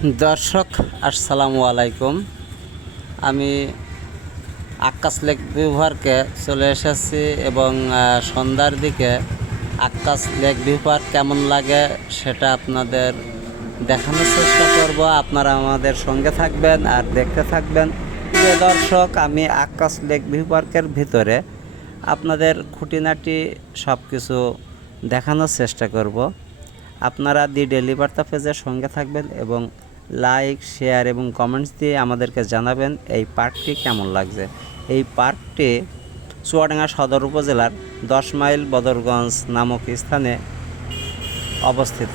দর্শক, আসসালামু আলাইকুম। আমি আক্কাস লেক ভিউভারকে চলে এসেছি এবং সন্ধ্যার দিকে আক্কাস লেক ভিউভার কেমন লাগে সেটা আপনাদের দেখানোর চেষ্টা করব। আপনারা আমাদের সঙ্গে থাকবেন আর দেখতে থাকবেন। প্রিয় দর্শক, আমি আক্কাস লেক ভিউ পার্কের ভিতরে আপনাদের খুঁটিনাটি সব কিছু দেখানোর চেষ্টা করব। আপনারা দি ডেলি পেজের সঙ্গে থাকবেন এবং লাইক শেয়ার এবং কমেন্টস দিয়ে আমাদেরকে জানাবেন এই পার্কটি কেমন লাগছে। এই পার্কটি চুয়াডাঙ্গা সদর উপজেলার দশ মাইল বদরগঞ্জ নামক স্থানে অবস্থিত।